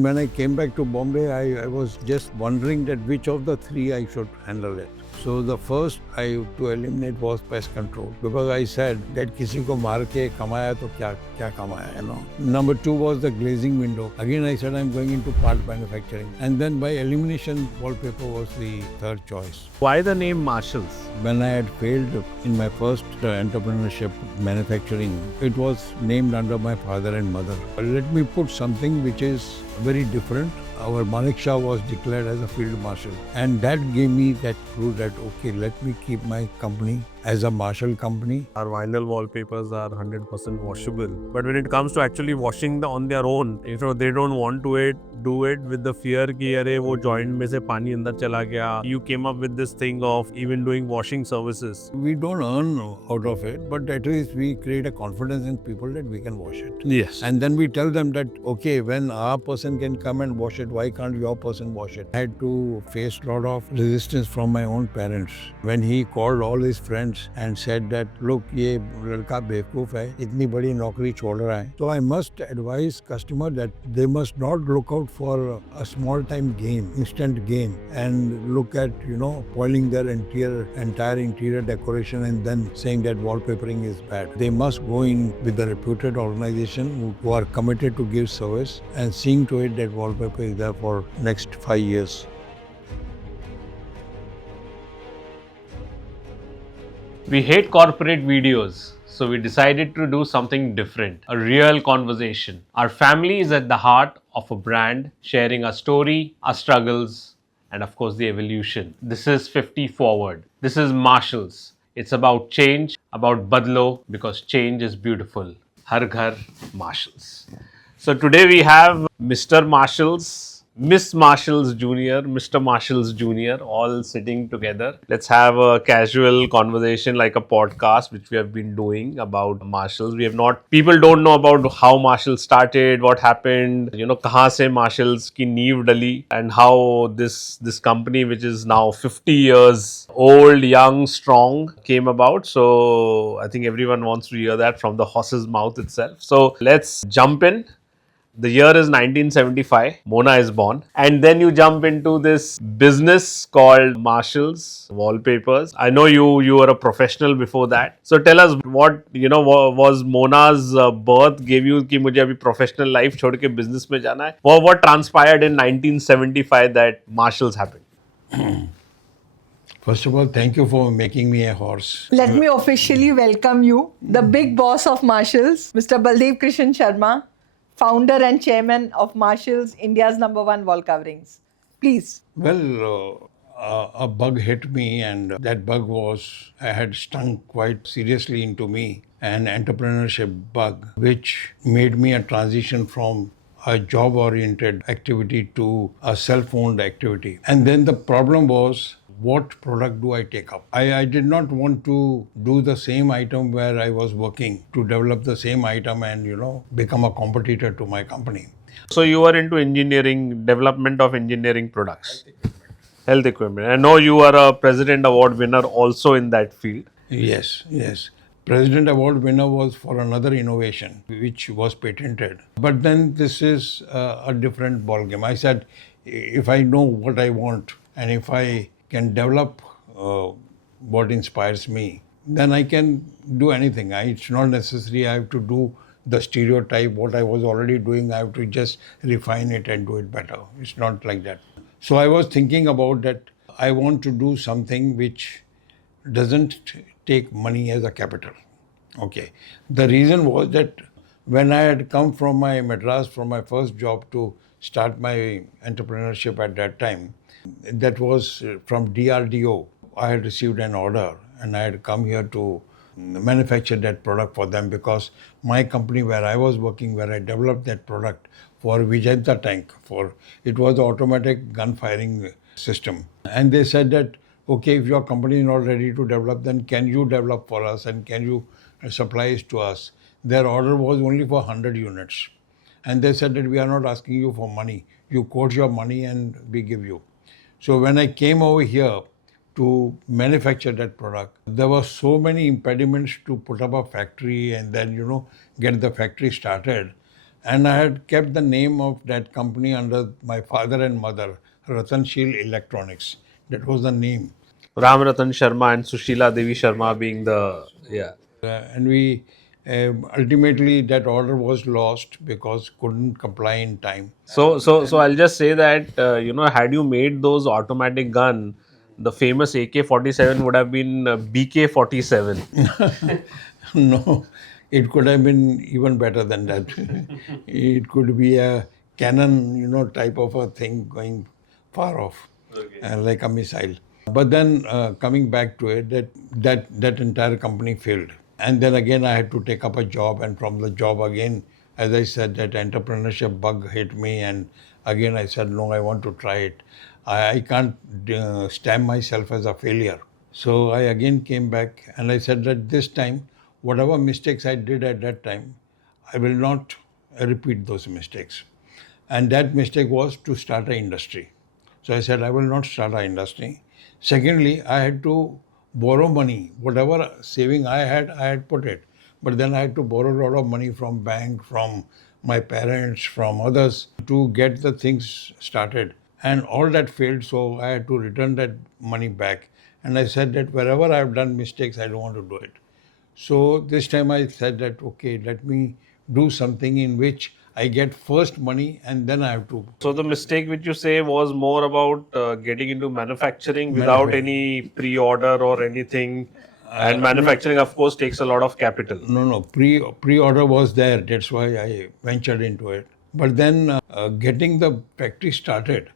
When I came back to Bombay, I was just wondering that which of the three I should handle it. So the first I to eliminate was pest control, because I said that किसी को मार के कमाया तो क्या क्या कमाया, you know. Number two was the glazing window. Again I said I'm going into part manufacturing, and then by elimination wallpaper was the third choice. Why the name Marshalls? When I had failed in my first entrepreneurship manufacturing, it was named under my father and mother. Let me put something which is very different. Our Manik Shah was declared as a field marshal, and that gave me that clue that okay, let me keep my company as a marshal company. Our vinyl wallpapers are 100% washable. But when it comes to actually washing on their own, if they don't want to do it with the fear कि अरे वो joint में से पानी अंदर चला गया. You came up with this thing of even doing washing services. We don't earn out of it, but at least we create a confidence in people that we can wash it. Yes. And then we tell them that okay, when our person can come and wash it, why can't your person wash it? I had to face a lot of resistance from my own parents when he called all his friends and said that look, ये लड़का बेवकूफ है, इतनी बड़ी नौकरी छोड़ रहा है. So I must advise customer that they must not look out for a small time gain, instant gain, and look at spoiling their entire interior decoration and then saying that wallpapering is bad. They must go in with a reputed organization who are committed to give service and seeing to it that wallpaper is there for next 5 years. We hate corporate videos, so we decided to do something different, a real conversation. Our family is at the heart of a brand, sharing our story, our struggles, and of course the evolution. This is 50 Forward. This is Marshalls. It's about change, about badlo, because change is beautiful. Har ghar Marshalls. So today we have Mr. Marshalls, Miss Marshalls Jr., Mr. Marshalls Jr., all sitting together. Let's have a casual conversation like a podcast, which we have been doing about Marshalls. People don't know about how Marshalls started, what happened, kahan se Marshalls ki neev dali, and how this company, which is now 50 years old, young, strong, came about. So I think everyone wants to hear that from the horse's mouth itself. So let's jump in. The year is 1975. Mona is born. And then you jump into this business called Marshalls Wallpapers. I know you were a professional before that. So tell us what, was Mona's birth gave you कि मुझे अभी professional life छोड़ के business में जाना है. What transpired in 1975 that Marshalls happened? First of all, thank you for making me a horse. Let me officially welcome you, the big boss of Marshalls, Mr. Baldevkrishan Sharma, founder and chairman of Marshalls, India's #1 Wallcoverings. Please. Well, a bug hit me, and that bug had stung quite seriously into me, an entrepreneurship bug, which made me a transition from a job-oriented activity to a self-owned activity. And then the problem was, what product do I take up? I did not want to do the same item where I was working, to develop the same item and, become a competitor to my company. So you were into engineering, development of engineering products. Health equipment. I know you are a President Award winner also in that field. Yes. President Award winner was for another innovation which was patented. But then this is a different ballgame. I said, if I know what I want and if I can develop what inspires me, then I can do anything. It's not necessary I have to do the stereotype, what I was already doing. I have to just refine it and do it better. It's not like that. So I was thinking about that. I want to do something which doesn't take money as a capital. Okay. The reason was that when I had come from my Madras, from my first job to start my entrepreneurship at that time, that was from DRDO. I had received an order and I had come here to manufacture that product for them, because my company where I was working, where I developed that product for Vijayanta tank, it was an automatic gun firing system. And they said that, okay, if your company is not ready to develop, then can you develop for us and can you supply it to us? Their order was only for 100 units. And they said that we are not asking you for money. You quote your money and we give you. So when I came over here to manufacture that product, there were so many impediments to put up a factory and then, get the factory started. And I had kept the name of that company under my father and mother, Ratanshil Electronics. That was the name. Ram Ratan Sharma and Sushila Devi Sharma being the, yeah. And we ultimately that order was lost because couldn't comply in time. So I'll just say that, had you made those automatic gun, the famous AK-47 would have been BK-47. No, it could have been even better than that. It could be a cannon, type of a thing going far off, like a missile. But then coming back to it, that entire company failed. And then again, I had to take up a job, and from the job again, as I said, that entrepreneurship bug hit me, and again I said, no, I want to try it. I can't stamp myself as a failure. So I again came back and I said that this time, whatever mistakes I did at that time, I will not repeat those mistakes. And that mistake was to start an industry. So I said, I will not start an industry. Secondly, I had to borrow money. Whatever saving I had put it. But then I had to borrow a lot of money from bank, from my parents, from others to get the things started. And all that failed, so I had to return that money back. And I said that wherever I have done mistakes, I don't want to do it. So this time I said that, okay, let me do something in which I get first money and then I have to. So the mistake which you say was more about getting into manufacturing without any pre-order or anything. And manufacturing, of course, takes a lot of capital. No. Pre-order was there. That's why I ventured into it. But then getting the factory started,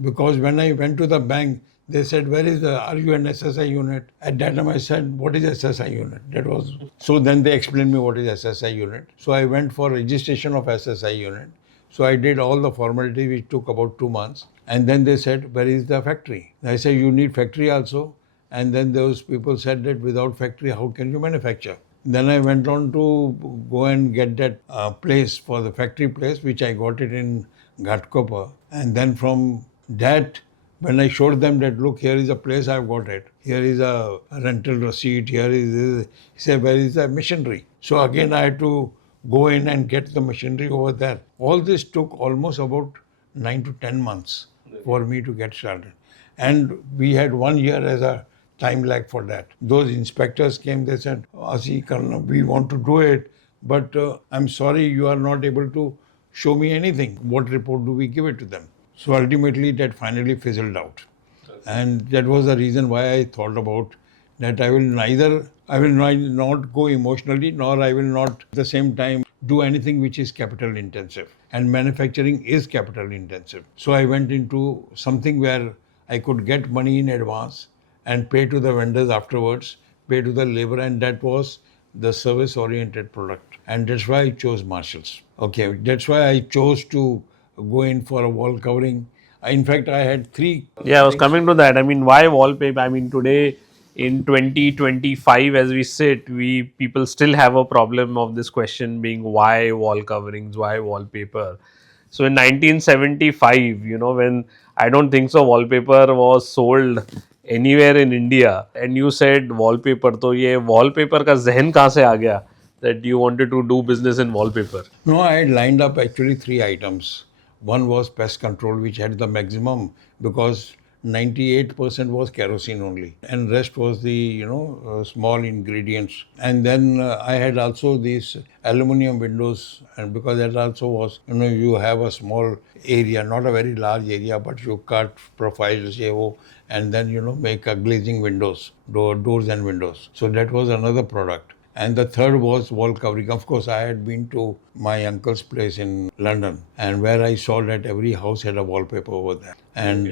because when I went to the bank, they said, "Where is the? Are you an SSI unit?" At that time, I said, "What is SSI unit?" That was so. Then they explained me what is SSI unit. So I went for registration of SSI unit. So I did all the formality, which took about 2 months. And then they said, "Where is the factory?" I said, "You need factory also." And then those people said that without factory, how can you manufacture? Then I went on to go and get that place for the factory place, which I got it in Ghatkopar. And then from that, when I showed them that, look, here is a place, I've got it. Here is a rental receipt. Here is this. He said, where is the machinery? So again, I had to go in and get the machinery over there. All this took almost about 9 to 10 months for me to get started. And we had 1 year as a time lag for that. Those inspectors came, they said, Asi, Karan, we want to do it, but I'm sorry, you are not able to show me anything. What report do we give it to them? So ultimately, that finally fizzled out. And that was the reason why I thought about that I will not go emotionally, nor I will not at the same time do anything which is capital intensive. And manufacturing is capital intensive. So I went into something where I could get money in advance and pay to the vendors afterwards, pay to the labor, and that was the service-oriented product. And that's why I chose Marshalls. Okay, that's why I chose to go in for a wall covering. In fact, I had three. Yeah, I was coming to that. I mean, why wallpaper? I mean, today in 2025, as we sit, we people still have a problem of this question being why wall coverings, why wallpaper. So in 1975, when I don't think so, wallpaper was sold anywhere in India, and you said wallpaper, तो ये wallpaper का ज़हन कहाँ से आ गया that you wanted to do business in wallpaper? No, I had lined up actually three items. One was pest control, which had the maximum because 98% was kerosene only, and rest was the small ingredients. And then I had also these aluminum windows, and because that also was you have a small area, not a very large area, but you cut profiles, and then make a glazing windows, doors and windows. So that was another product. And the third was wall covering. Of course, I had been to my uncle's place in London, and where I saw that every house had a wallpaper over there. And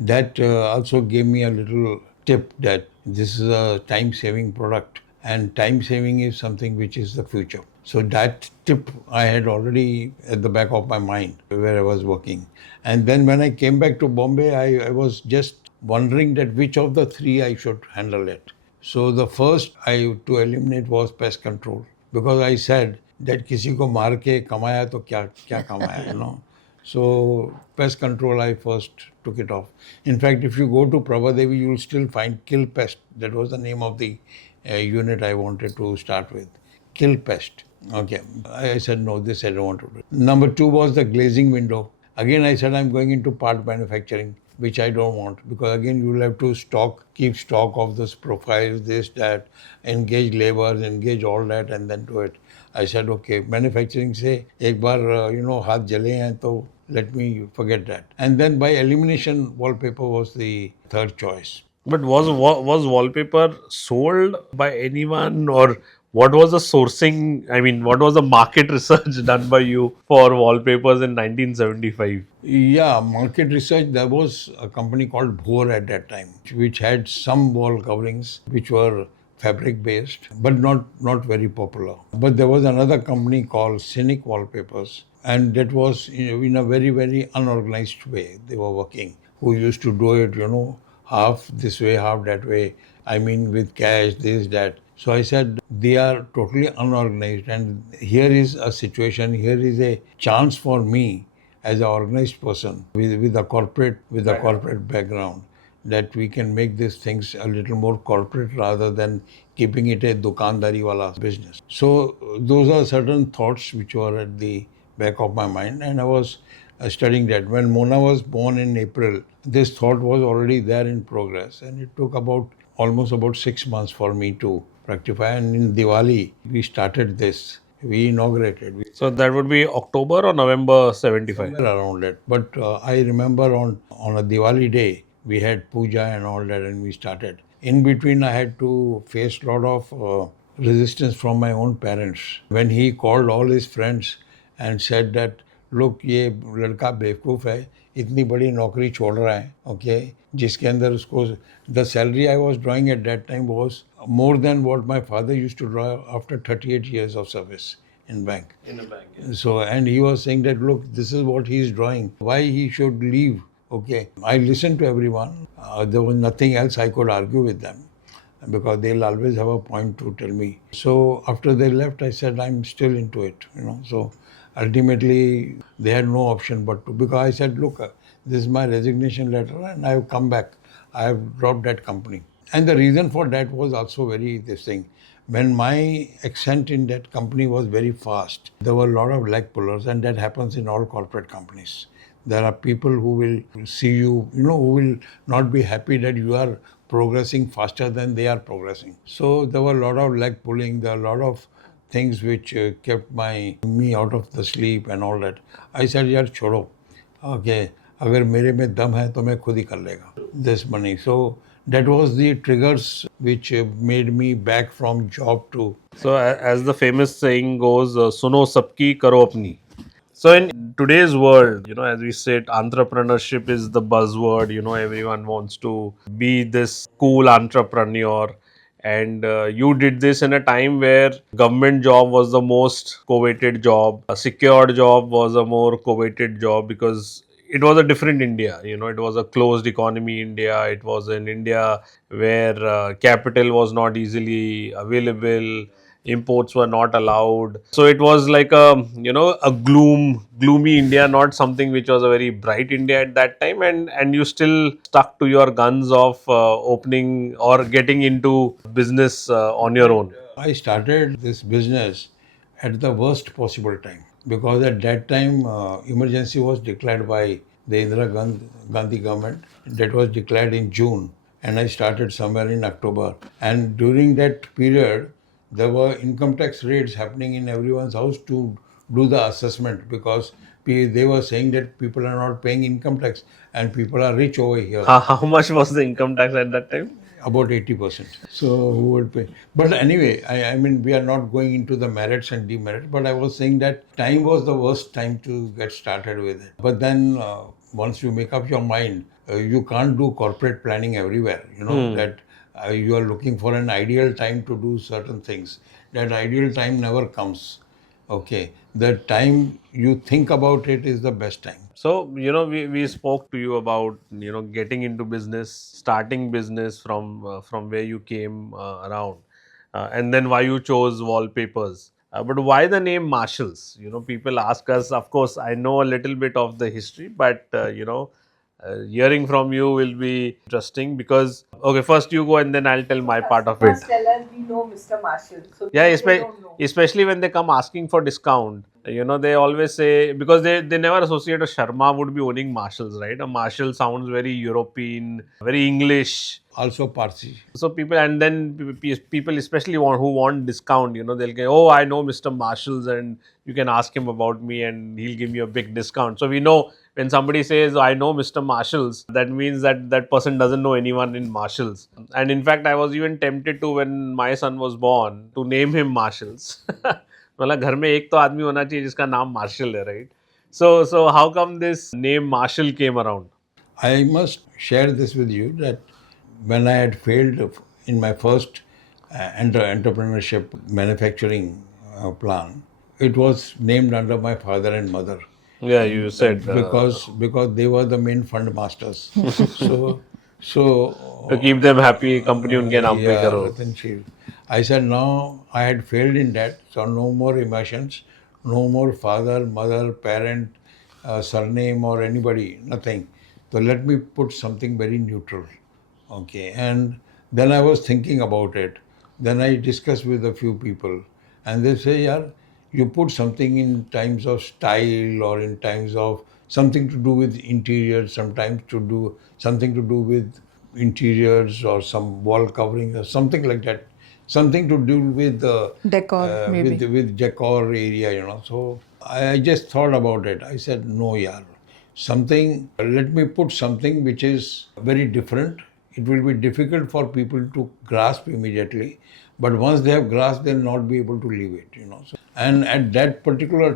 that also gave me a little tip that this is a time-saving product, and time-saving is something which is the future. So that tip I had already at the back of my mind where I was working. And then when I came back to Bombay, I was just wondering that which of the three I should handle it. So the first to eliminate was pest control, because I said that किसी को मार के कमाया तो क्या कमाया, So pest control, I first took it off. In fact, if you go to Prabhadevi, you will still find Kill Pest. That was the name of the unit I wanted to start with. Kill Pest. Okay. I said, no, this I don't want to do. Number two was the glazing window. Again, I said, I'm going into part manufacturing, which I don't want because again, you will have to keep stock of those profiles, this, that, engage laborers, engage all that, and then do it. I said, okay, manufacturing से एक बार हाथ जले हैं तो let me forget that. And then by elimination, wallpaper was the third choice. But was wallpaper sold by anyone, or what was the sourcing? I mean, what was the market research done by you for wallpapers in 1975? Yeah, market research. There was a company called Bhor at that time, which had some wall coverings which were fabric based, but not very popular. But there was another company called Scenic Wallpapers, and that was in a very unorganized way they were working. Who used to do it, half this way, half that way. I mean, with cash, this, that. So I said they are totally unorganized, and here is a situation. Here is a chance for me as an organized person with a corporate background that we can make these things a little more corporate rather than keeping it a dukandari wala business. So those are certain thoughts which were at the back of my mind, and I was studying that. When Mona was born in April, this thought was already there in progress, and it took almost about 6 months for me to rectify. And in Diwali, we started this. We inaugurated. So that would be October or November 75. Somewhere around that. But I remember on a Diwali day, we had puja and all that, and we started. In between, I had to face a lot of resistance from my own parents. When he called all his friends and said that, look, ये लड़का बेवकूफ़ है, इतनी बड़ी नौकरी छोड़ रहा है, okay, जिसके अंदर उसको the salary I was drawing at that time was more than what my father used to draw after 38 years of service in bank. In a bank. Yeah. So, and he was saying that, look, this is what he is drawing. Why he should leave? Okay. I listened to everyone. There was nothing else I could argue with them because they'll always have a point to tell me. So after they left, I said, I'm still into it. So ultimately, they had no option but to, because I said, look, this is my resignation letter and I have come back. I have dropped that company. And the reason for that was also this thing. When my ascent in that company was very fast, there were a lot of leg pullers, and that happens in all corporate companies. There are people who will see you, who will not be happy that you are progressing faster than they are progressing. So there were a lot of leg pulling, there are a lot of things which kept me out of the sleep and all that. I said, यार छोड़ो, okay, अगर मेरे में दम है तो मैं खुद ही कर लेगा this money. So that was the triggers which made me back from job to. So as the famous saying goes, "Suno sabki, karo apni." So in today's world, as we said, entrepreneurship is the buzzword. Everyone wants to be this cool entrepreneur. And you did this in a time where government job was the most coveted job. A secured job was a more coveted job because it was a different India. It was a closed economy India. It was an India where capital was not easily available, imports were not allowed. So it was like a gloomy India, not something which was a very bright India at that time. And you still stuck to your guns of opening or getting into business on your own. I started this business at the worst possible time because at that time emergency was declared by the Gandhi government. That was declared in June, and I started somewhere in October. And during that period, there were income tax raids happening in everyone's house to do the assessment because they were saying that people are not paying income tax and people are rich over here. How much was the income tax at that time? About 80%. So who would pay? But anyway, I mean, we are not going into the merits and demerits, but I was saying that time was the worst time to get started with it. But then once you make up your mind, you can't do corporate planning everywhere. That you are looking for an ideal time to do certain things. That ideal time never comes. Okay. The time you think about it is the best time. So, we spoke to you about, getting into business, starting business from where you came around, and then why you chose wallpapers. But why the name Marshalls? People ask us, of course, I know a little bit of the history, but, Hearing from you will be interesting because, okay, first you go and then I'll tell my part of it. First tell us, we know Mr. Marshall. So Yeah, they don't know. especially when they come asking for discount. They always say, because they never associate a Sharma would be owning Marshalls, right? A Marshall sounds very European, very English. Also Parsi. So people, and then people especially who want discount, they'll go, oh, I know Mr. Marshalls and you can ask him about me and he'll give me a big discount. So we know when somebody says, I know Mr. Marshalls, that means that that person doesn't know anyone in Marshalls. And in fact, I was even tempted to, when my son was born, to name him Marshalls. मतलब घर में एक तो आदमी होना चाहिए जिसका नाम मार्शल है, right? So how come this name Marshall came around? I must share this with you that when I had failed in my first entrepreneurship manufacturing plan, it was named under my father and mother Yeah, you said because they were the main fund masters. so to keep them happy, company उनके नाम पे yeah, करो. Ratan Shiv. I said no, I had failed in that, so no more emotions, no more father, mother, parent, surname or anybody, nothing. So let me put something very neutral. Okay, and then I was thinking about it. Then I discussed with a few people, and they say, "Yeah, you put something in times of style or in times of something to do with interiors, sometimes to do something to do with interiors or some wall covering or something like that, something to do with Decor, maybe. with decor area. So I just thought about it. I said, no, yeah, something. Let me put something which is very different. It will be difficult for people to grasp immediately, but once they have grasped, they'll not be able to leave it. So, and at that particular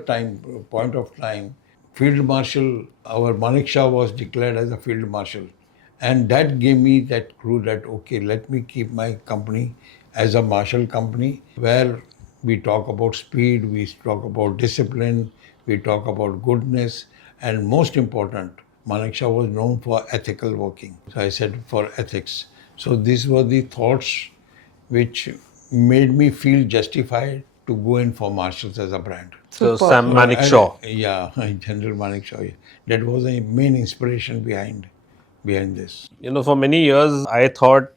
point of time, Field Marshal, our Manik Shah was declared as a Field Marshal. And that gave me that clue that, okay, let me keep my company as a Marshal company where we talk about speed, we talk about discipline, we talk about goodness, and most important, Manik Shah was known for ethical working. So I said for ethics. So these were the thoughts which made me feel justified to go in for Marshalls as a brand. So Super. Sam Manik And- Shaw. Yeah, General Manik Shaw. Yeah. That was the main inspiration behind this. For many years, I thought,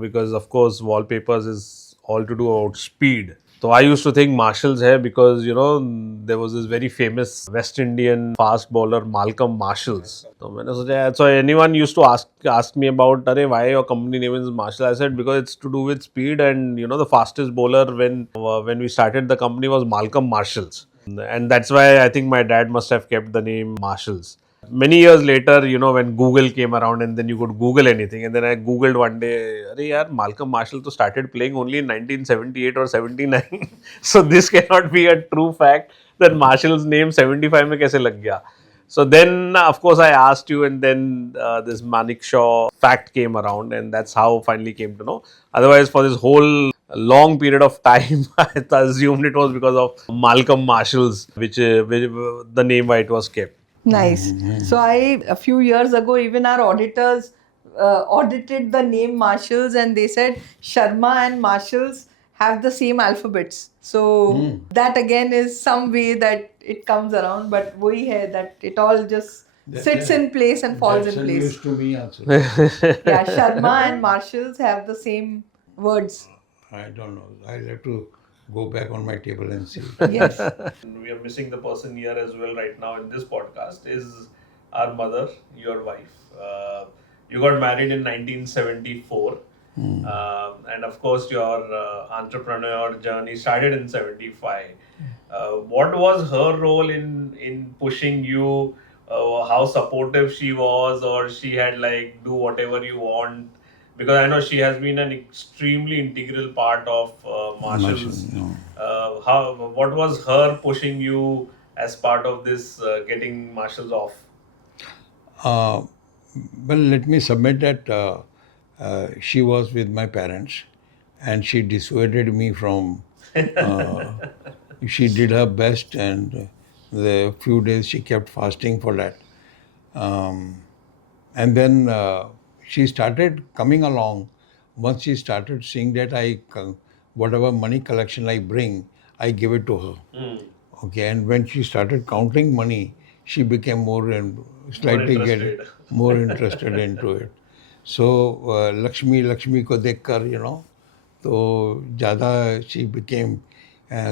because of course, wallpapers is all to do about speed. So I used to think Marshalls hai because, there was this very famous West Indian fast bowler, Malcolm Marshalls. So anyone used to ask me about, why your company name is Marshall? I said, because it's to do with speed and, the fastest bowler when we started the company was Malcolm Marshalls. And that's why I think my dad must have kept the name Marshalls. Many years later, when Google came around and then you could Google anything, and then I Googled one day, "Arey yaar, Malcolm Marshall to started playing only in 1978 or 79." So this cannot be a true fact that Marshall's name 75 mein kaise lag gaya. So then, of course, I asked you, and then this Manik Shaw fact came around, and that's how I finally came to know. Otherwise, for this whole long period of time, I assumed it was because of Malcolm Marshall's, which the name why it was kept. Nice. So a few years ago, even our auditors audited the name Marshalls and they said Sharma and Marshalls have the same alphabets. So that again is some way that it comes around, but wohi hai that it all just sits in place and falls That's in a place. news to me also. Yeah, Sharma and Marshalls have the same words. I don't know. I'll have to go back on my table and see. Yes. We are missing the person here as well right now in this podcast is our mother, your wife. You got married in 1974. And of course, your entrepreneur journey started in 75. What was her role in pushing you? How supportive she was, or she had like do whatever you want? Because I know she has been an extremely integral part of Marshall's. What was her pushing you as part of this getting Marshalls off? Well, let me submit that she was with my parents and she dissuaded me from. She did her best, and the few days she kept fasting for that. And then she started coming along. Once she started seeing that whatever money collection I bring, I give it to her. Okay, and when she started counting money, she became more and slightly more interested into it. So Lakshmi ko dekhkar, so jada she became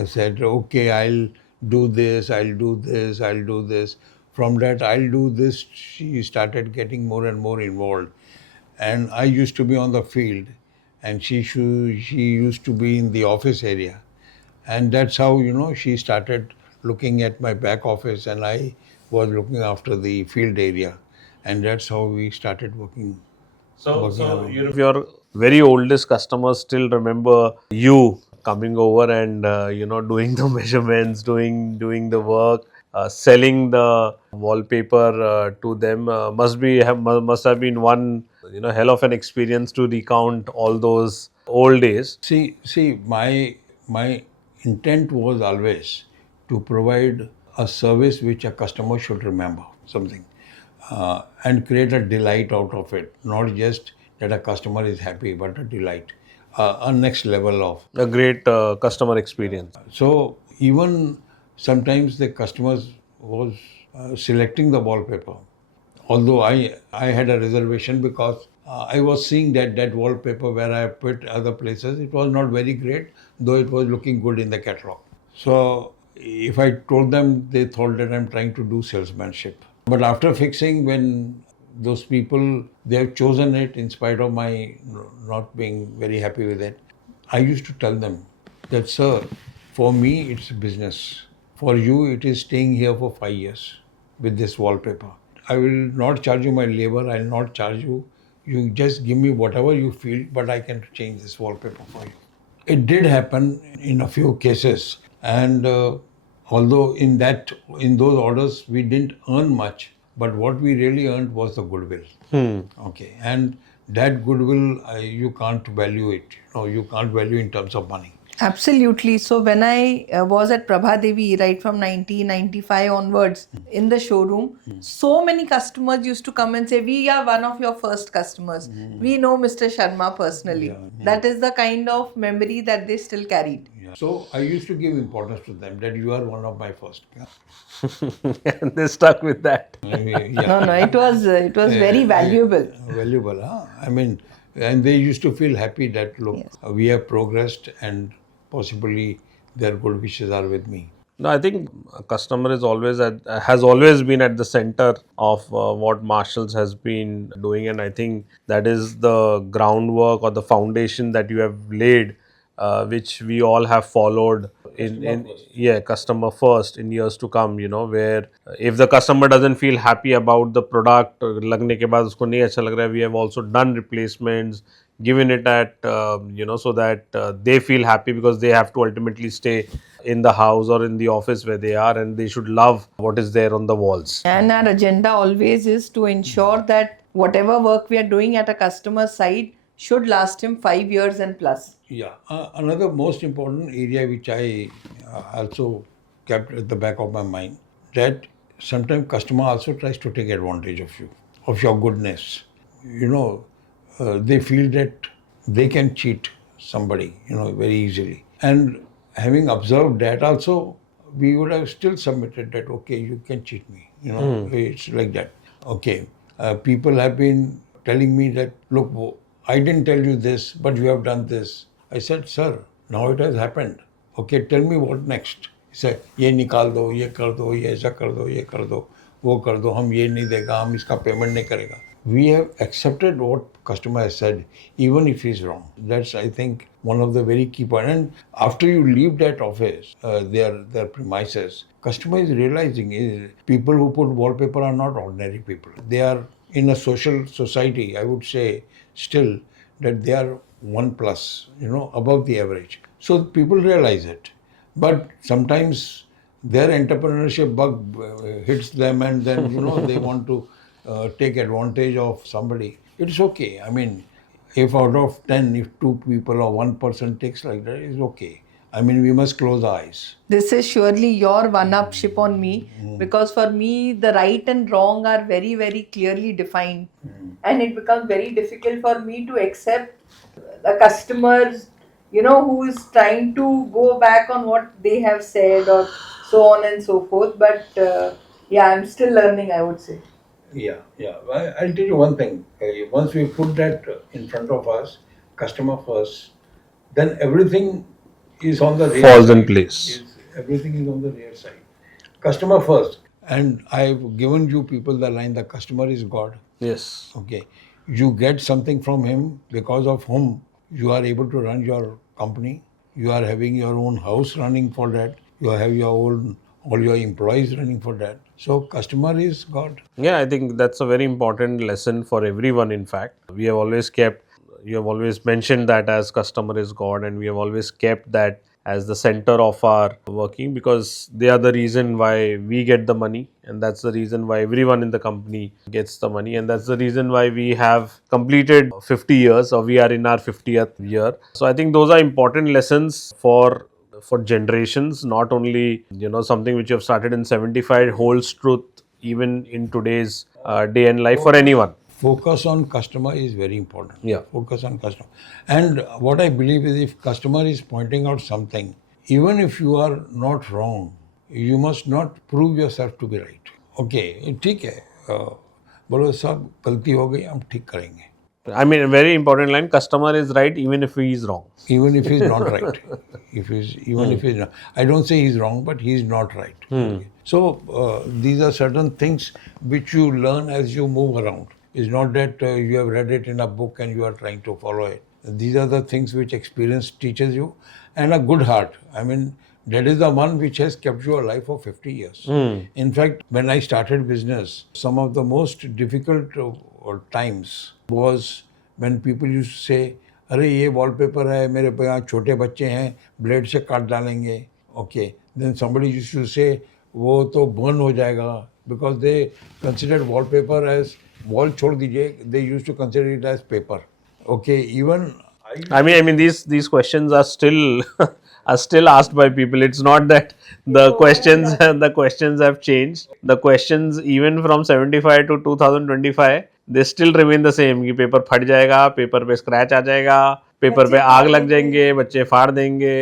said, okay, I'll do this, I'll do this, I'll do this. From that, I'll do this, she started getting more and more involved. And I used to be on the field, and she used to be in the office area. And that's how, she started looking at my back office, and I was looking after the field area. And that's how we started working. If your very oldest customers still remember you coming over and doing the measurements, doing the work, selling the wallpaper to them, must have been one hell of an experience to recount all those old days. See, my intent was always to provide a service which a customer should remember something, and create a delight out of it. Not just that a customer is happy, but a delight, a next level of. A great customer experience. So even sometimes the customers was selecting the wallpaper. Although I had a reservation because I was seeing that wallpaper where I put other places, it was not very great, though it was looking good in the catalog. So if I told them, they thought that I'm trying to do salesmanship. But after fixing, when those people, they have chosen it in spite of my not being very happy with it, I used to tell them that, sir, for me it's business. For you, it is staying here for 5 years with this wallpaper. I will not charge you my labor. I will not charge you. You just give me whatever you feel, but I can change this wallpaper for you. It did happen in a few cases, and although in those orders we didn't earn much, but what we really earned was the goodwill. Okay, and that goodwill, you can't value it. You can't value in terms of money. Absolutely. So when I was at Prabha Devi right from 1995 onwards in the showroom, so many customers used to come and say, we are one of your first customers. We know Mr. Sharma personally. That is the kind of memory that they still carried. Yeah. So I used to give importance to them that you are one of my first. And they stuck with that. No, it was very valuable. Valuable, huh? I mean, and they used to feel happy that, look, Yes. we have progressed and possibly their good wishes are with me. No, I think a customer is has always been at the center of what Marshalls has been doing, and I think that is the groundwork or the foundation that you have laid, which we all have followed customer first in years to come. Where if the customer doesn't feel happy about the product, लगने के बाद उसको नहीं अच्छा लग रहा है, we have also done replacements, given it at so that they feel happy, because they have to ultimately stay in the house or in the office where they are, and they should love what is there on the walls. And our agenda always is to ensure that whatever work we are doing at a customer's side should last him 5 years and plus. Yeah. Another most important area which I also kept at the back of my mind, that sometimes customer also tries to take advantage of you, of your goodness. They feel that they can cheat somebody, very easily. And having observed that also, we would have still submitted that, okay, you can cheat me. It's like that. Okay. People have been telling me that, look, I didn't tell you this, but you have done this. I said, sir, now it has happened. Okay, tell me what next. He said, ये निकाल दो, ये कर दो, ये ऐसा कर दो, ये कर दो, वो कर दो, हम ये नहीं देगा, हम इसका पेमेंट नहीं करेगा. We have accepted what customer has said, even if he's wrong. That's, I think, one of the very key points. And after you leave that office, their premises, customer is realizing people who put wallpaper are not ordinary people. They are in a social society, I would say, still that they are 1+, above the average. So people realize it. But sometimes their entrepreneurship bug hits them, and then, they want to take advantage of somebody. It's okay. I mean, if out of 10, if 2 people or 1 person takes like that, it's okay. I mean, we must close our eyes. This is surely your one-upship on me, because for me, the right and wrong are very, very clearly defined. And it becomes very difficult for me to accept the customers, who is trying to go back on what they have said or so on and so forth. But Yeah, I'm still learning, I would say. Yeah, yeah. I'll tell you one thing. Once we put that in front of us, customer first, then everything is on the rear Falls in side. place. Everything is on the rear side. Customer first. And I've given you people the line, the customer is God. Yes. Okay. You get something from him because of whom you are able to run your company. You are having your own house running for that. You have your own all your employees running for that. So customer is God. Yeah, I think that's a very important lesson for everyone. In fact, we have always kept, you have always mentioned that as customer is God, and we have always kept that as the center of our working, because they are the reason why we get the money, and that's the reason why everyone in the company gets the money, and that's the reason why we have completed 50 years, or we are in our 50th year. So I think those are important lessons for generations. Not only, something which you have started in 75 holds truth even in today's day and life for anyone. Focus on customer is very important. Yeah. Focus on customer. And what I believe is if customer is pointing out something, even if you are not wrong, you must not prove yourself to be right. Okay, ठीक है बोलो सब गलती हो गई हम ठीक करेंगे. I mean, a very important line, customer is right even if he is wrong. Even if he's not right. If he's not, I don't say he's wrong, but he's not right. Okay. So these are certain things which you learn as you move around. It's not that you have read it in a book and you are trying to follow it. These are the things which experience teaches you, and a good heart. I mean, that is the one which has kept you alive for 50 years. In fact, when I started business, some of the most difficult times was when people used to say, अरे ये wallpaper है मेरे पे यहाँ छोटे बच्चे हैं blade से काट डालेंगे okay then somebody used to say वो तो बर्न हो जाएगा because they considered wallpaper as wall छोड़ दीजिए they used to consider it as paper okay even I mean, these questions are still are still asked by people. It's not that the questions the questions have changed. The questions even from 75 to 2025, they still remain the same. कि paper फट जाएगा, paper पे scratch आ जाएगा, paper पे आग लग जाएंगे, बच्चे फाड़ देंगे.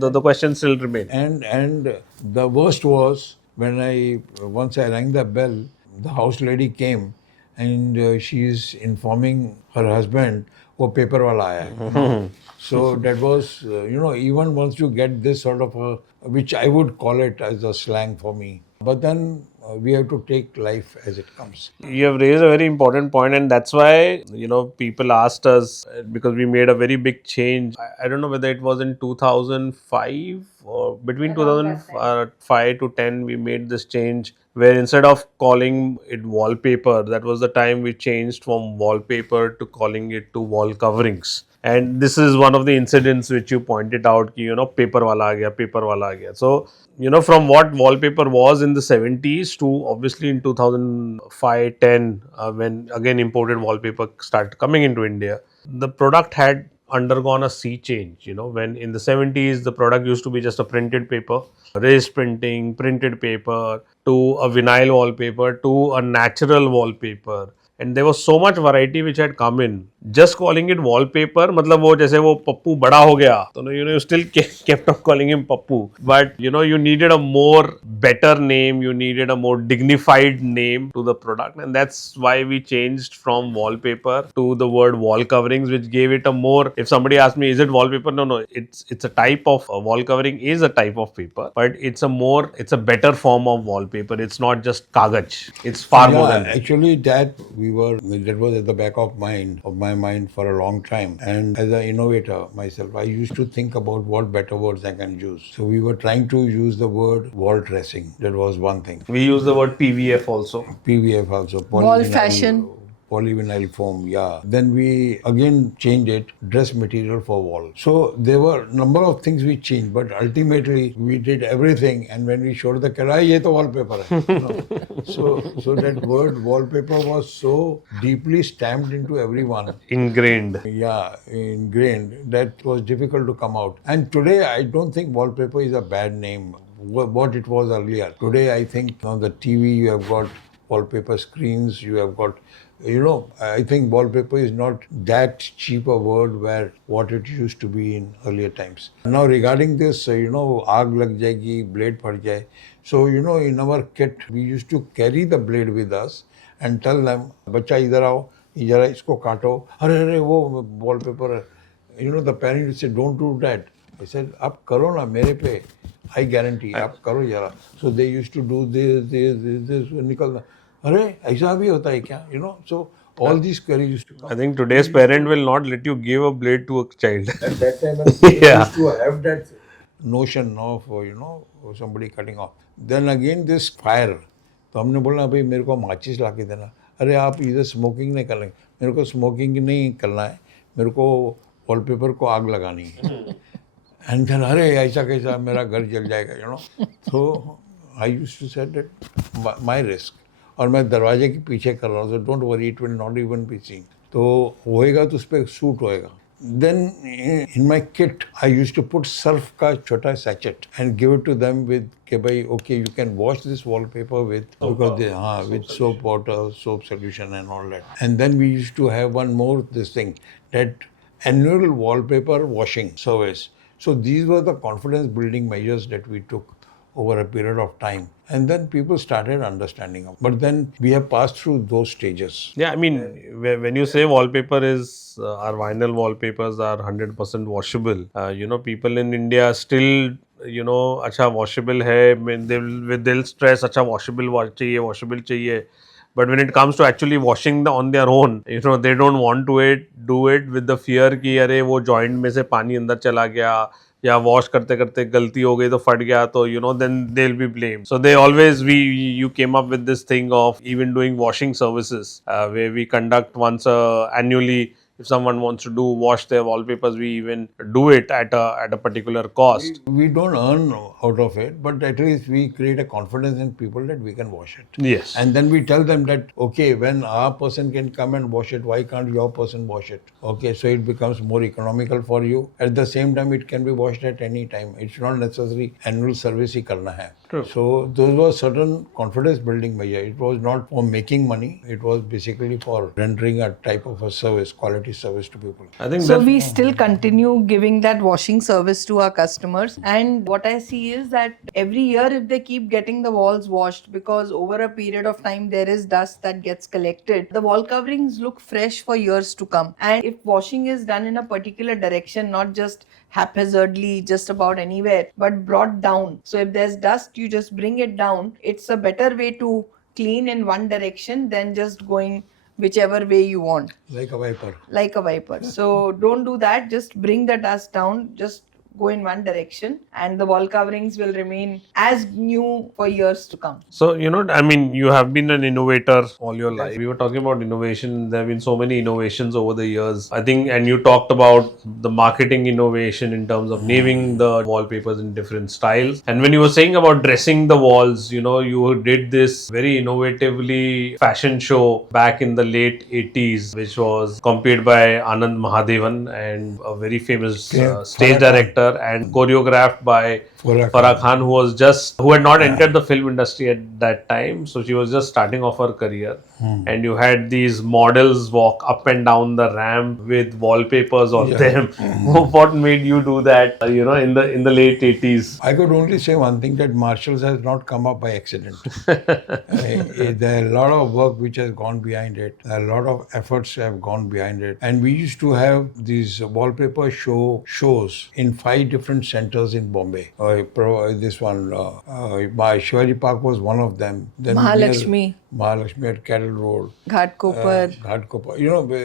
The questions still remain. and the worst was when once I rang the bell, the house lady came and she is informing her husband वो पेपर वाला आया है. So that was even once you get this sort of which I would call it as a slang for me, but then we have to take life as it comes. You have raised a very important point, and that's why people asked us, because we made a very big change. I don't know whether it was in 2005 or between Around that 2005 to 10, we made this change where instead of calling it wallpaper, that was the time we changed from wallpaper to calling it to wall coverings. And this is one of the incidents which you pointed out, paper wala aa gaya, paper wala aa gaya. So, from what wallpaper was in the 70s to obviously in 2005, 10, when again imported wallpaper started coming into India, the product had undergone a sea change. When in the 70s, the product used to be just a printed paper, raised printing, printed paper, to a vinyl wallpaper, to a natural wallpaper. And there was so much variety which had come in. Just calling it wallpaper, मतलब वो जैसे वो पप्पू बड़ा हो गया, तो you still kept on calling him Pappu. But you needed a more better name, you needed a more dignified name to the product, and that's why we changed from wallpaper to the word wall coverings, which gave it a more. If somebody asks me, is it wallpaper? No, it's a type of wall covering is a type of paper, but it's a better form of wallpaper. It's not just kagaj. It's far more than that. Actually, that was at the back of my mind for a long time. And as an innovator myself, I used to think about what better words I can use. So we were trying to use the word wall dressing. That was one thing. We use the word PVF also. PVF also. Wall fashion. Polyvinyl foam, yeah. Then we again changed it, dress material for wall. So there were number of things we changed, but ultimately we did everything. And when we showed the kara, ye to wallpaper hai. So that word wallpaper was so deeply stamped into everyone. Ingrained. Yeah, ingrained. That was difficult to come out. And today I don't think wallpaper is a bad name. What it was earlier. Today I think on the TV you have got wallpaper screens, you have got I think wallpaper is not that cheap a word where what it used to be in earlier times. Now regarding this, आग लग जाएगी, blade फट जाए. So, in our kit, we used to carry the blade with us and tell them, बच्चा इधर आओ, जरा इसको काटो, अरे वो wallpaper, the parent would say, don't do that. I said, आप करो ना मेरे पे, I guarantee, आप करो जरा. So they used to do this, निकलना, अरे ऐसा भी होता है क्या, so all these queries used to come. I think today's parent will not let you give a blade to a child. At that time, we Yeah. used to have that notion of, somebody cutting off. Then again, this fire. तो हमने बोला भाई मेरे को माचिस ला के देना. अरे आप इधर स्मोकिंग नहीं करना, मेरे को स्मोकिंग नहीं करना है, मेरे को वॉलपेपर को आग लगानी है. एंड देन अरे ऐसा कैसा मेरा घर जल जाएगा. So I used to say that my risk. और मैं दरवाजे के पीछे कर रहा हूँ, so don't worry, it will not even be seen. तो होएगा तो उस पर सूट होएगा. Then in my kit, I used to put surf का छोटा sachet and give it to them with कि भाई okay, you can wash this wallpaper with because they with soap water, soap solution and all that. And then we used to have one more this thing, that annual wallpaper washing service. So these were the confidence building measures that we took over a period of time. And then people started understanding. But then we have passed through those stages. Yeah, I mean, when you say wallpaper is, our vinyl wallpapers are 100% washable. People in India still, अच्छा washable है, I mean, they'll stress, अच्छा washable चाहिए. But when it comes to actually washing on their own, they don't want to do it with the fear कि अरे वो joint में से पानी अंदर चला गया, या वॉश करते करते गलती हो गई तो फट गया तो then they'll be blamed. So they always you came up with this thing of even doing washing services where we conduct once annually. If someone wants to wash their wallpapers, we even do it at a particular cost. We don't earn out of it, but at least we create a confidence in people that we can wash it. Yes. And then we tell them that, okay, when our person can come and wash it, why can't your person wash it? Okay, so it becomes more economical for you. At the same time, it can be washed at any time. It's not necessary annual service ही करना है. True. So those were certain confidence building measures. It was not for making money. It was basically for rendering a type of a service, quality service to people. I think So we still continue giving that washing service to our customers. And what I see is that every year if they keep getting the walls washed, because over a period of time there is dust that gets collected, the wall coverings look fresh for years to come. And if washing is done in a particular direction, not just haphazardly just about anywhere, but brought down. So if there's dust, you just bring it down. It's a better way to clean in one direction than just going whichever way you want. Like a viper. Like a viper. So don't do that. Just bring the dust down. Just go in one direction and the wall coverings will remain as new for years to come. So, I mean, you have been an innovator all your life. We were talking about innovation. There have been so many innovations over the years. I think, and you talked about the marketing innovation in terms of naming the wallpapers in different styles. And when you were saying about dressing the walls, you did this very innovatively fashion show back in the late 80s, which was compared by Anand Mahadevan and a very famous stage director and choreographed by Farah Khan, who had not entered the film industry at that time. So she was just starting off her career. And you had these models walk up and down the ramp with wallpapers on them. What made you do that, in the late 80s? I could only say one thing, that Marshalls has not come up by accident. There are a lot of work which has gone behind it. A lot of efforts have gone behind it. And we used to have these wallpaper shows in 5 different centers in Bombay. This one, Shivaji Park was one of them. Then Mahalakshmi at Cattle Road. Ghatkopar.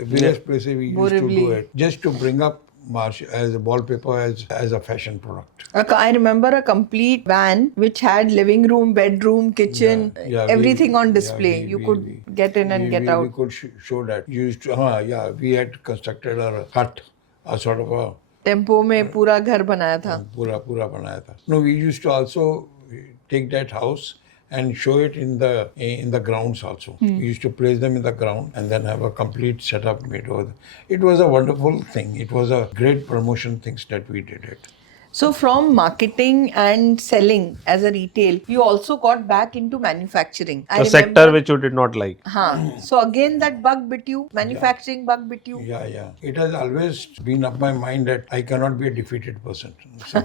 Various places we used to Borivali. do it just to bring up Marsh as a wallpaper as a fashion product. I remember a complete van which had living room, bedroom, kitchen, everything on display. You could get in and get out. We could show that. We had constructed a hut, a sort of a tempo में पूरा घर बनाया था. पूरा बनाया था. No, we used to also take that house and show it in the grounds also. We used to place them in the ground and then have a complete setup made over there. It was a wonderful thing. It was a great promotion things that we did it. So from marketing and selling as a retail, you also got back into manufacturing. I A sector remember. which you did not like. So again that bug bit you, manufacturing bug bit you. Yeah. It has always been up my mind that I cannot be a defeated person. So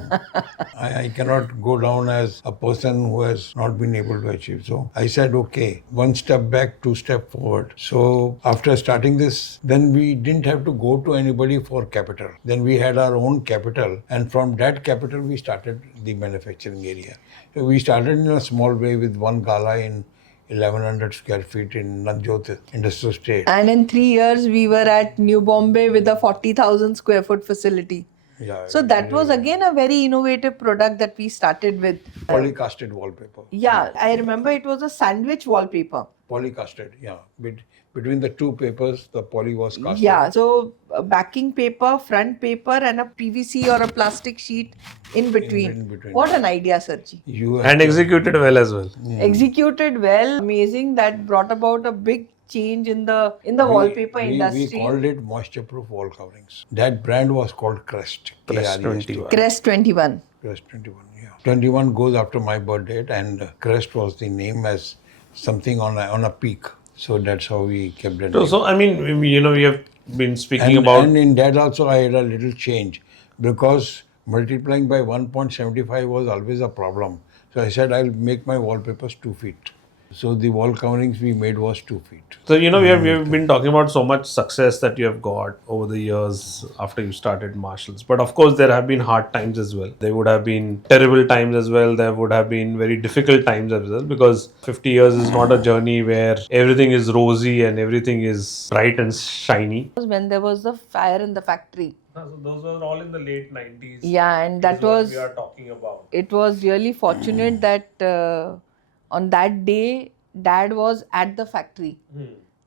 I cannot go down as a person who has not been able to achieve. So I said, okay, one step back, two step forward. So after starting this, then we didn't have to go to anybody for capital. Then we had our own capital, and from that capital we started the manufacturing area. So we started in a small way with one gala in 1100 square feet in Nanjot Industrial Estate. And in 3 years, we were at New Bombay with a 40,000 square foot facility. Yeah, So that was again a very innovative product that we started with. polycasted wallpaper. Yeah, I remember it was a sandwich wallpaper. Polycasted, yeah. Between the two papers, the poly was casted. Yeah, so backing paper, front paper, and a PVC or a plastic sheet in between. In between. What an idea, Sarji. You have And to- executed well as well. Executed well, amazing. That brought about a big change in the wallpaper industry. We called it moisture-proof wall coverings. That brand was called Crest. Crest KREST. 21. Crest 21. Crest 21, yeah. 21 goes after my birth date, and Crest was the name as something on a peak. So that's how we kept it. So I mean, we have been speaking And, about. and in that also I had a little change, because multiplying by 1.75 was always a problem. So I said I'll make my wallpapers 2 feet. So the wall coverings we made was 2 feet. So we have been talking about so much success that you have got over the years after you started Marshalls. But of course, there have been hard times as well. There would have been terrible times as well. There would have been very difficult times as well, because 50 years is not a journey where everything is rosy and everything is bright and shiny. When there was the fire in the factory. So those were all in the late 90s. Yeah, and that was, we are talking about. it was really fortunate that on that day, Dad was at the factory.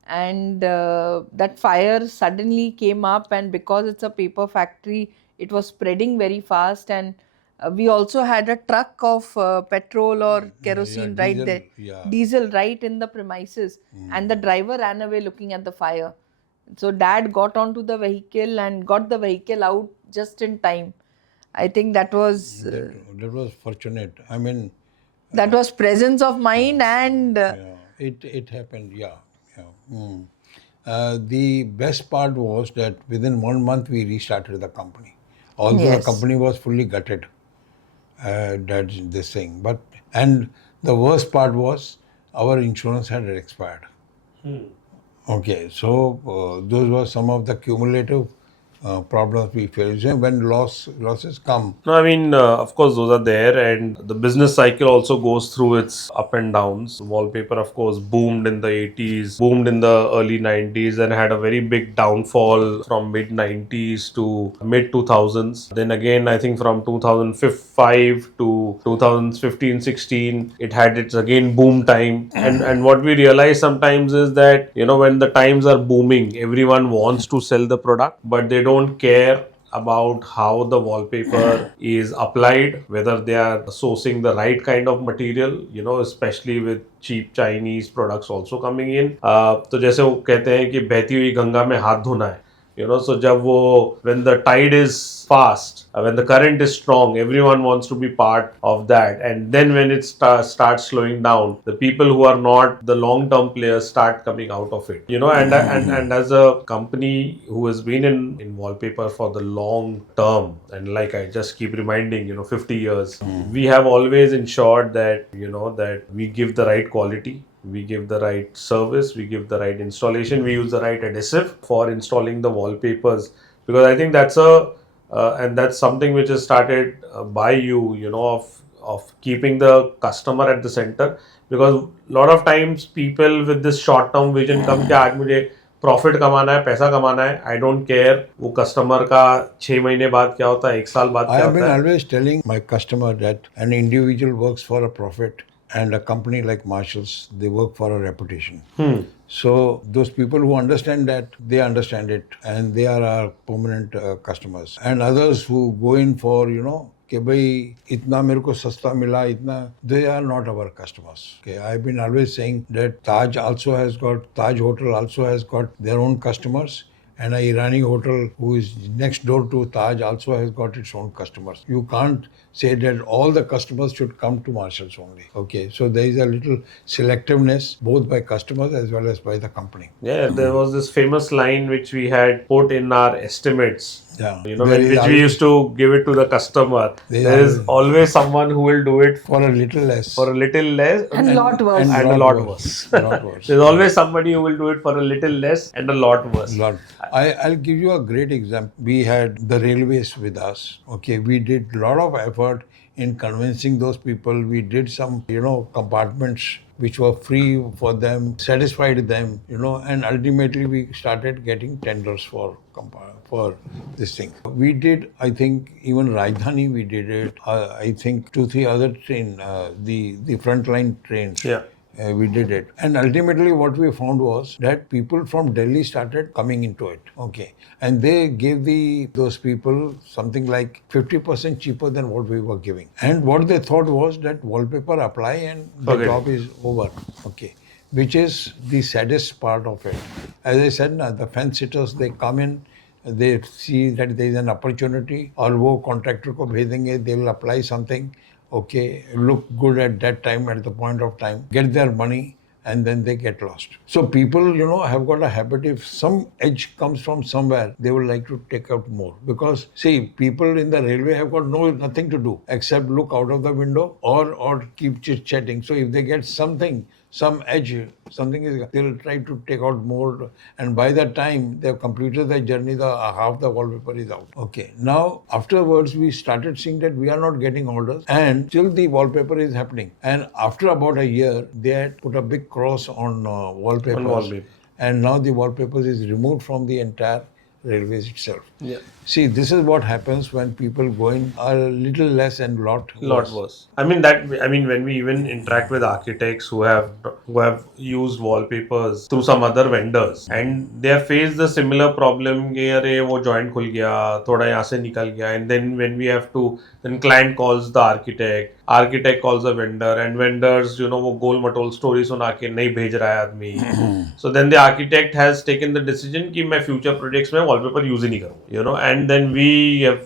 And that fire suddenly came up, and because it's a paper factory, it was spreading very fast. And we also had a truck of petrol or kerosene right diesel, there, yeah. diesel right in the premises, and the driver ran away looking at the fire. So Dad got onto the vehicle and got the vehicle out just in time. I think that was That was fortunate. I mean, that was presence of mind, and it happened, yeah. The best part was that within 1 month we restarted the company. Although Yes. the company was fully gutted, that's this thing. And the worst part was our insurance had expired. Okay, so those were some of the cumulative problems we faced. And when losses come, No, I mean, of course, those are there, and the business cycle also goes through its up and downs. Wallpaper, of course, boomed in the 80s, boomed in the early 90s, and had a very big downfall from mid 90s to mid 2000s. Then again, I think from 2005 to 2015 16, it had its again boom time. And what we realize sometimes is that, when the times are booming, everyone wants to sell the product, but they don't care about how the wallpaper is applied, whether they are sourcing the right kind of material, especially with cheap Chinese products also coming in. तो जैसे वो कहते हैं कि बहती हुई गंगा में हाथ धोना है. So जब वो, when the tide is fast, when the current is strong, everyone wants to be part of that. And then when it starts slowing down, the people who are not the long-term players start coming out of it. And as a company who has been in wallpaper for the long term, and like I just keep reminding, 50 years, we have always ensured that, that we give the right quality. We give the right service, we give the right installation, we use the right adhesive for installing the wallpapers, because I think that's and that's something which is started by you, of keeping the customer at the center, because a lot of times people with this short term vision come कि आज मुझे profit कमाना है, पैसा कमाना है, I don't care वो customer का 6 महीने बाद क्या होता है, 1 साल बाद I क्या have been होता है. always telling my customer that an individual works for a profit, and a company like Marshalls, they work for a reputation. So those people who understand that, they understand it, and they are our permanent customers. And others who go in for, कि भाई इतना मेरे को सस्ता मिला इतना, they are not our customers. Okay, I've been always saying that Taj Hotel also has got their own customers, And a Irani hotel who is next door to Taj also has got its own customers. You can't say that all the customers should come to Marshalls only. Okay, so there is a little selectiveness both by customers as well as by the company. Yeah, there was this famous line which we had put in our estimates. Yeah, You know, there is which we always- used to give it to the customer. There is There is always- always someone who will do it for a little less. for a little less And lot worse. and a lot worse. Lot worse. There's always somebody who will do it for a little less and a lot worse. Lot. I'll give you a great example. We had the railways with us. Okay, we did a lot of effort in convincing those people. We did some, compartments which were free for them, satisfied them, and ultimately we started getting tenders for this thing. We did, I think, even Rajdhani we did it. I think 2-3 other the frontline trains. Yeah. We did it. And ultimately what we found was that people from Delhi started coming into it. Okay. And they gave those people something like 50% cheaper than what we were giving. And what they thought was that wallpaper apply and the job is over. Okay. Which is the saddest part of it. As I said, the fence sitters, they come in, they see that there is an opportunity, or wo contractor ko bhejenge, they will apply something. Okay, look good at that time, at the point of time, get their money, and then they get lost. So people, have got a habit, if some edge comes from somewhere, they would like to take out more. Because, see, people in the railway have got nothing to do except look out of the window or keep chit-chatting. So if they get something, some edge, they'll try to take out more, and by that time they've completed their journey, half the wallpaper is out. Okay. Now afterwards we started seeing that we are not getting orders and still the wallpaper is happening. And after about a year, they had put a big cross on wallpapers. And now the wallpapers is removed from the entire railways itself. Yeah. See, this is what happens when people go in a little less and lot worse. I mean when we even interact with architects who have used wallpapers through some other vendors and they have faced the similar problem कि अरे वो joint खुल गया, थोड़ा यहाँ से निकल गया, and then when we have to, then client calls the architect calls the vendor, and vendors वो गोल मटोल story सुना के नहीं भेज रहा है आदमी. So then the architect has taken the decision कि मैं future projects में wallpaper use ही नहीं करूँ, and then we have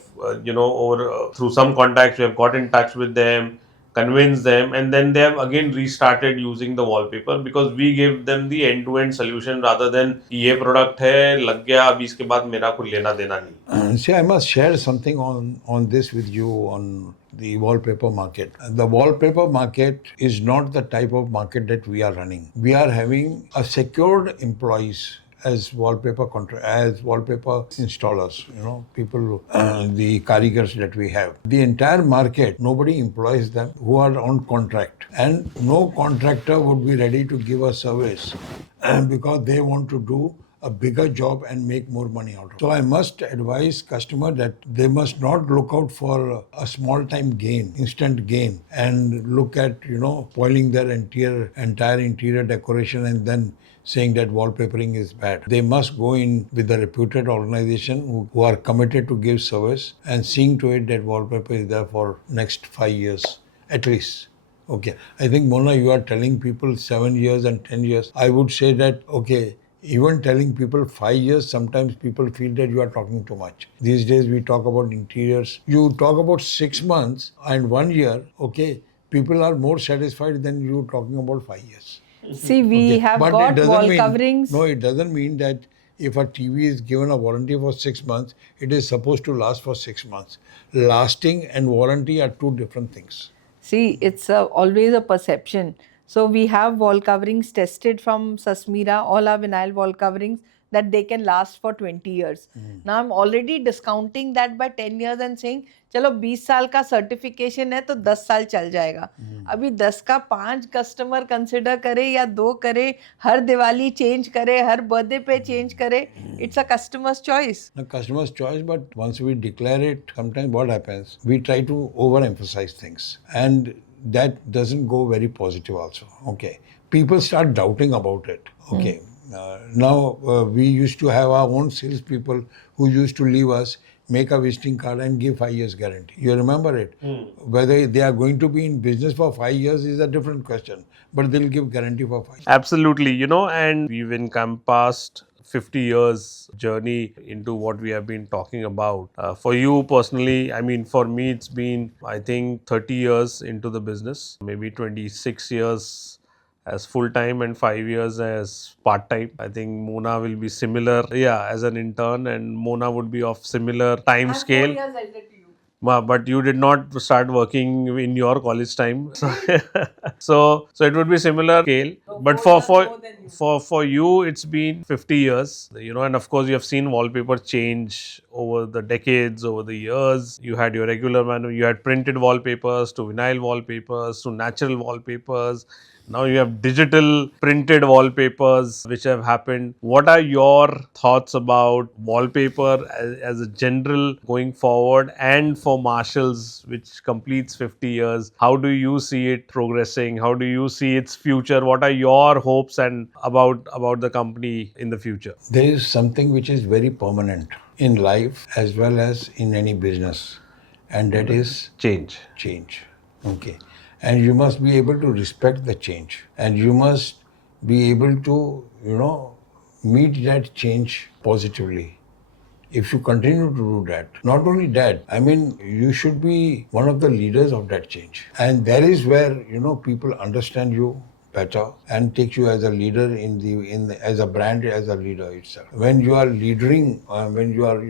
through some contacts we have got in touch with them, convinced them, and then they have again restarted using the wallpaper because we give them the end-to-end solution rather than ये product है लग गया अभी इसके बाद मेरा कोई लेना देना नहीं. See, I must share something on this with you on the wallpaper market. The wallpaper market is not the type of market that we are running. We are having a secured employees as wallpaper installers, people, the karigars that we have. The entire market, nobody employs them who are on contract. And no contractor would be ready to give a service because they want to do a bigger job and make more money out of it. So I must advise customer that they must not look out for a small time gain, instant gain, and look at, spoiling their entire interior decoration and then saying that wallpapering is bad. They must go in with a reputed organization who are committed to give service and seeing to it that wallpaper is there for next 5 years at least. Okay. I think, Mona, you are telling people 7 years and 10 years. I would say that, okay, even telling people 5 years, sometimes people feel that you are talking too much. These days we talk about interiors. You talk about 6 months and 1 year, okay, people are more satisfied than you talking about 5 years. See, we have But got wall mean, coverings. No, it doesn't mean that if a TV is given a warranty for 6 months, it is supposed to last for 6 months. Lasting and warranty are two different things. See, it's always a perception. So we have wall coverings tested from Sasmira, all our vinyl wall coverings, that they can last for 20 years. Now I'm already discounting that by 10 years and saying, चलो 20 साल का certification है तो 10 साल चल जाएगा. अभी 10 का 5 कस्टमर कंसिडर करे या 2 करे, हर दिवाली चेंज करे, हर बर्थडे पे चेंज करे, it's a customer's choice. The customer's choice, but once we declare it, sometimes what happens, we try to overemphasize things and that doesn't go very positive also. Okay. People start doubting about it. Okay. Now we used to have our own salespeople who used to leave us, make a visiting card and give 5 years guarantee. You remember it? Whether they are going to be in business for 5 years is a different question, but they'll give guarantee for 5 years. Absolutely, and we've encompassed 50 years journey into what we have been talking about. For you personally, I mean, for me, it's been, I think, 30 years into the business, maybe 26 years as full time and 5 years as part time. I think Mona will be similar, yeah, as an intern, and Mona would be of similar time scale. I'm 4 years elder to you. But you did not start working in your college time, so so it would be similar scale. No, But 4 years more than you. for you, it's been 50 years, and of course you have seen wallpaper change over the decades, over the years. You had your regular you had printed wallpapers to vinyl wallpapers to natural wallpapers. Now you have digital printed wallpapers which have happened. What are your thoughts about wallpaper as a general going forward, and for Marshalls, which completes 50 years? How do you see it progressing? How do you see its future? What are your hopes and about the company in the future? There is something which is very permanent in life as well as in any business, and that is Change. change. Okay. And you must be able to respect the change, and you must be able to, meet that change positively. If you continue to do that, not only that, I mean, you should be one of the leaders of that change. And that is where, people understand you better and take you as a leader as a brand, as a leader itself. When you are leading, when you are,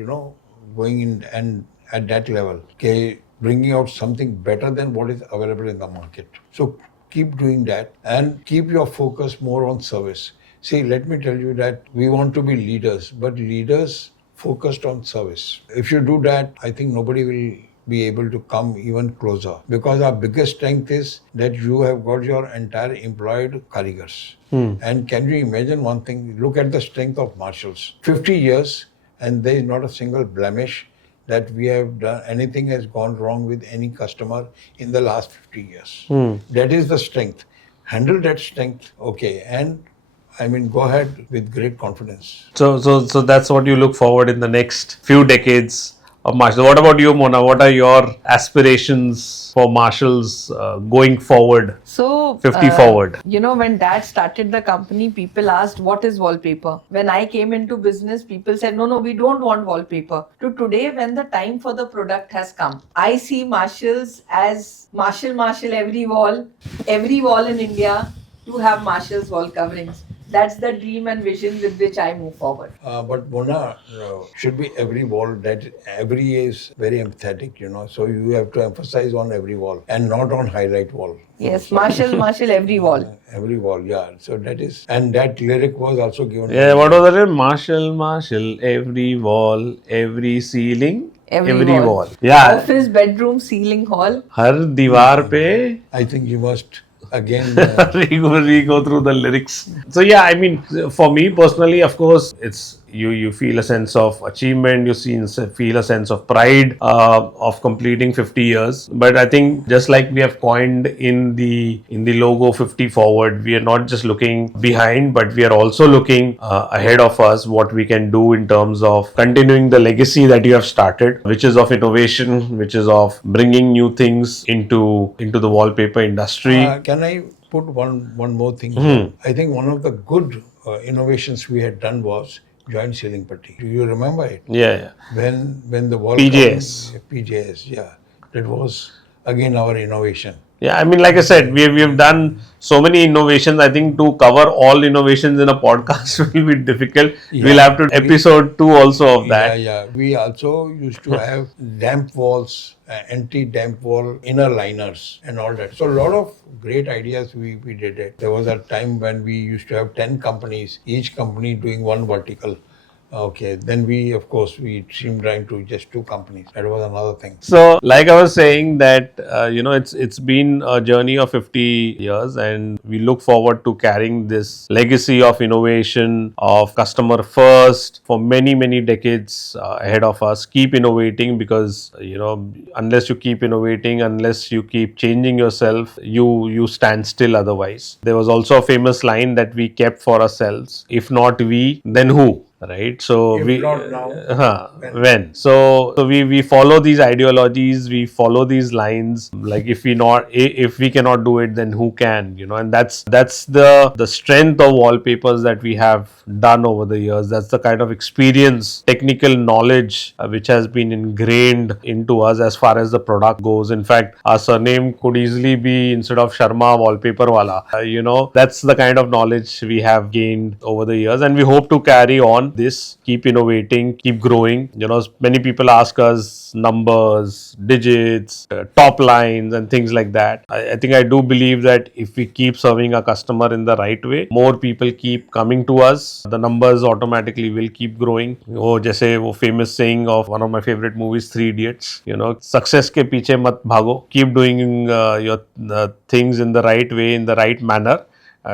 going in and at that level, okay, bringing out something better than what is available in the market. So keep doing that and keep your focus more on service. See, let me tell you that we want to be leaders, but leaders focused on service. If you do that, I think nobody will be able to come even closer, because our biggest strength is that you have got your entire employed karigars. And can you imagine one thing? Look at the strength of Marshalls. 50 years and there is not a single blemish that we have done, anything has gone wrong with any customer in the last 50 years. That is the strength. Handle that strength, okay, and I mean, go ahead with great confidence. So that's what you look forward in the next few decades of Marshalls. What about you, Mona? What are your aspirations for Marshalls going forward? So, 50 forward. When dad started the company, people asked, what is wallpaper? When I came into business, people said, no, we don't want wallpaper. To today, when the time for the product has come, I see Marshalls as Marshall, every wall in India to have Marshalls wall coverings. That's the dream and vision with which I move forward. But Mona, should be every wall. That every is very emphatic, So you have to emphasize on every wall and not on highlight wall. Yes, Marshall, every wall. Every wall, yeah. So that is, and that lyric was also given. Yeah, what was that? Marshall, every wall, every ceiling, every wall. Yeah. Office, bedroom, ceiling, hall. Har diwar pe. I think you must again re-go through the lyrics. So yeah, I mean, for me personally, of course, it's you feel a sense of achievement, feel a sense of pride of completing 50 years. But I think just like we have coined in the logo 50 forward, we are not just looking behind, but we are also looking ahead of us, what we can do in terms of continuing the legacy that you have started, which is of innovation, which is of bringing new things into the wallpaper industry. Can I put one more thing here? I think one of the good innovations we had done was joint ceiling putty. Do you remember it? Yeah. When the wall PJS. PJS, yeah. That was again our innovation. Yeah, I mean, like I said, we have done so many innovations. I think to cover all innovations in a podcast will be difficult. Yeah. We'll have to episode 2 also of that. Yeah. We also used to have damp walls, anti-damp wall, inner liners and all that. So a lot of great ideas we did it. There was a time when we used to have 10 companies, each company doing one vertical. Okay, then we streamlined to just 2 companies. That was another thing. So, like I was saying that, it's been a journey of 50 years, and we look forward to carrying this legacy of innovation, of customer first for many, many decades ahead of us. Keep innovating, because, unless you keep innovating, unless you keep changing yourself, you stand still otherwise. There was also a famous line that we kept for ourselves: if not we, then who? right? So If we not now, when so we follow these ideologies, we follow these lines. Like if we cannot do it, then who can? And that's the strength of wallpapers that we have done over the years. That's the kind of experience, technical knowledge which has been ingrained into us as far as the product goes. In fact, our surname could easily be, instead of Sharma, Wallpaper Wala. That's the kind of knowledge we have gained over the years, and we hope to carry on this, keep innovating, keep growing. Many people ask us numbers, digits, top lines, and things like that. I think I do believe that if we keep serving our customer in the right way, more people keep coming to us, the numbers automatically will keep growing. जैसे वो famous saying of one of my favorite movies, Three Idiots, success के पीछे मत भागो, keep doing your things in the right way, in the right manner.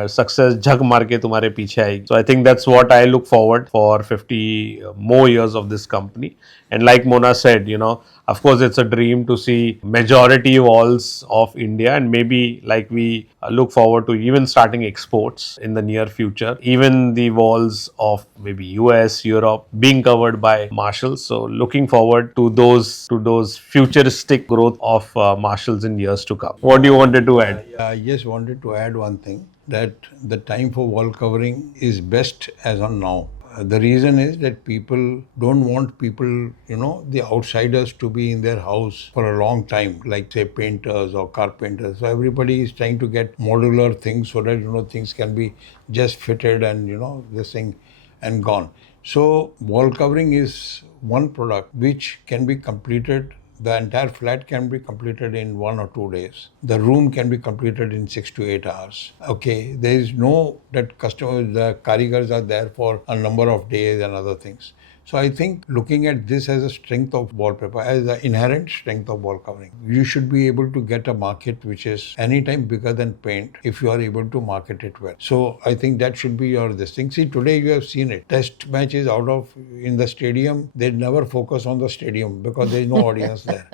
Success झग मार के तुम्हारे पीछे आएगी. So I think that's what I look forward for 50 more years of this company. And like Mona said, of course it's a dream to see majority walls of India, and maybe like we look forward to even starting exports in the near future, even the walls of maybe US, Europe being covered by Marshalls. So looking forward to those futuristic growth of Marshalls in years to come. What do you wanted to add? I just wanted to add one thing, that the time for wall covering is best as on now. The reason is that people don't want the outsiders to be in their house for a long time, like say painters or carpenters. So everybody is trying to get modular things so that, things can be just fitted and, this thing and gone. So wall covering is one product which can be completed. The entire flat can be completed in 1 or 2 days. The room can be completed in 6 to 8 hours. Okay, there is no that the karigars are there for a number of days and other things. So I think looking at this as a strength of wallpaper, as an inherent strength of wall covering, you should be able to get a market which is anytime bigger than paint if you are able to market it well. So I think that should be your this thing. See, today you have seen it. Test matches in the stadium, they never focus on the stadium because there is no audience there.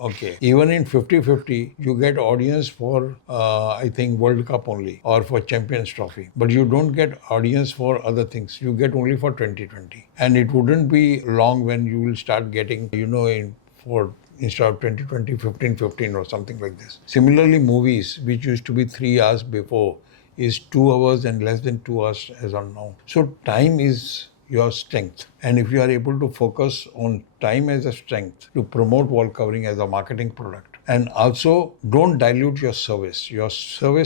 Okay. Even in 50-50, you get audience for, I think, World Cup only or for Champions Trophy. But you don't get audience for other things. You get only for 2020. And it wouldn't be long when you will start getting, instead of 2020, 15-15 or something like this. Similarly, movies, which used to be 3 hours before, is 2 hours and less than 2 hours as on now. So time is your strength, and if you are able to focus on time as a strength to promote wall covering as a marketing product, and also don't dilute your service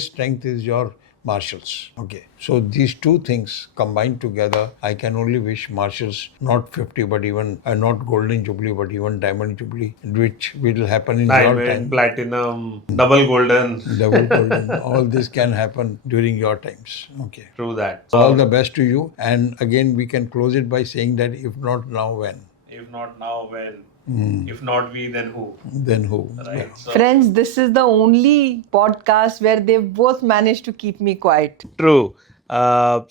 strength is your Marshalls. Okay, so these two things combined together, I can only wish Marshalls not 50 but even not golden jubilee but even diamond jubilee, which will happen in your time. Platinum, double golden. All this can happen during your times. Okay. True that. All the best to you. And again, we can close it by saying that if not now, when? If not now, when? If not we, then who? Then who? Right. Yeah. So, Friends, this is the only podcast where they've both managed to keep me quiet. true. Thank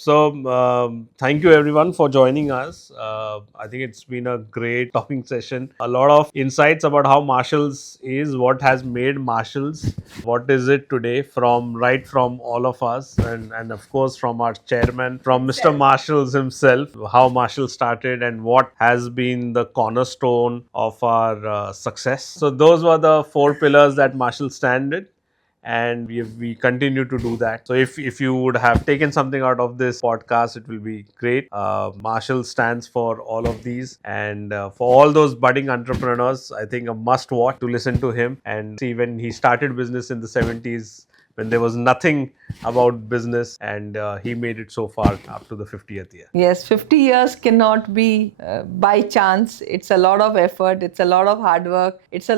you everyone for joining us. I think it's been a great talking session. A lot of insights about how Marshalls is, what has made Marshalls, what is it today, from all of us, and of course from our chairman, from Mr. Marshalls himself, how Marshall started and what has been the cornerstone of our success. So those were the 4 pillars that Marshall standed, and we continue to do that. So if you would have taken something out of this podcast, it will be great. Marshall stands for all of these, and for all those budding entrepreneurs, I think a must watch to listen to him and see when he started business in the 70s, when there was nothing about business, and he made it so far up to the 50th year. Yes, 50 years cannot be by chance. It's a lot of effort. It's a lot of hard work. It's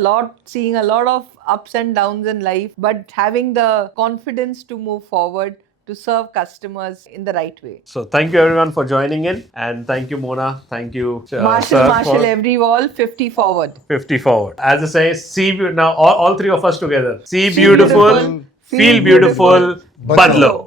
seeing a lot of ups and downs in life, but having the confidence to move forward, to serve customers in the right way. So thank you everyone for joining in, and thank you Mona, thank you Marshall, every wall, 50 forward. 50 forward. As I say, now all 3 of us together. See beautiful, feel beautiful, badlo.